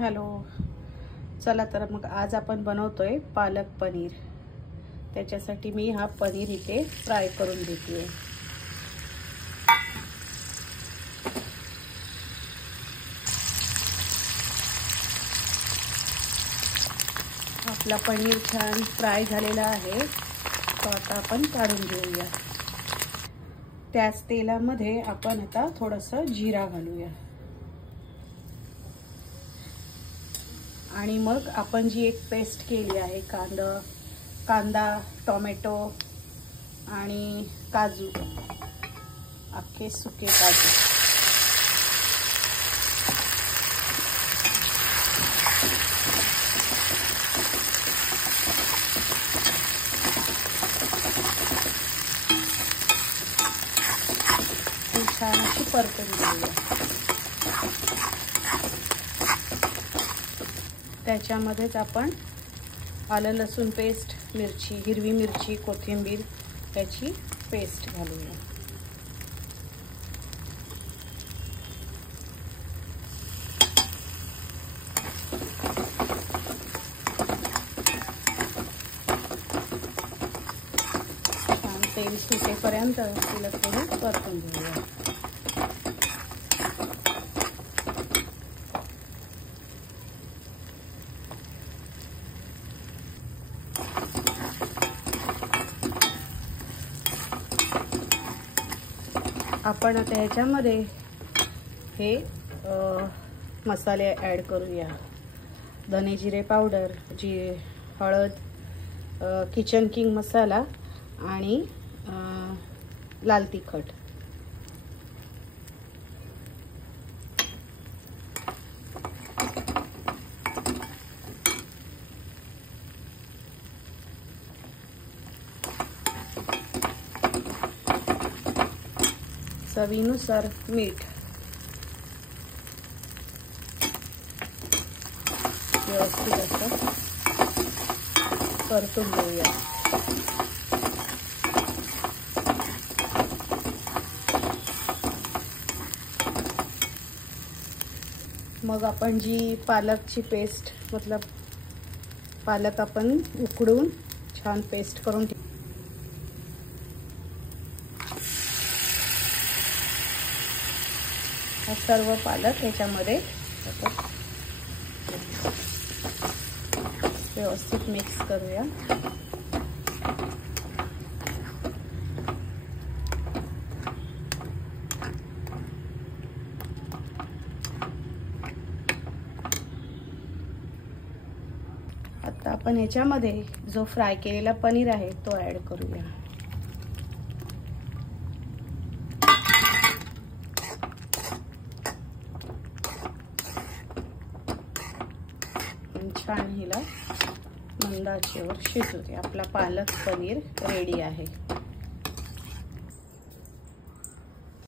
हॅलो, चला तर मग आज आपण बनवतोय पालक पनीर। त्याच्यासाठी मी हा पनीर इथे फ्राय करून घेते। आपला पनीर छान फ्राय झालेला आहे, तो आता आपण काढून घेऊया। त्याच तेलामध्ये आपण आता थोडंसं जिरा घालूया आणि मग आपण जी एक पेस्ट केली आहे कांदा टोमॅटो आणि काजू, अख्खे सुके काजू, छान अशी परतून घेऊया। त्याच्यामध्येच आपण आलं लसूण पेस्ट, मिरची, हिरवी मिरची, कोथिंबीर याची पेस्ट घालूया। छान तेल सुटेपर्यंत तिला थोडं परतून घेऊया। आपण आता ह्याच्यामध्ये हे मसाले ॲड करूया। धने जिरे पावडर, हळद, किचन किंग मसाला आणि लाल तिखट। चवीनुसार मीठ, व्यवस्थित असं परतून घेऊया। मग आपण जी पालकची पेस्ट, मतलब पालक आपण उकडून छान पेस्ट करून सर्व पालक याच्यामध्ये व्यवस्थित मिक्स करूया। आता आपण याच्यामध्ये जो फ्राय केलेला पनीर आहे तो ऍड करूया। छान हिला मंद आचेवर शिजू दे। आपला पालक पनीर रेडी आहे।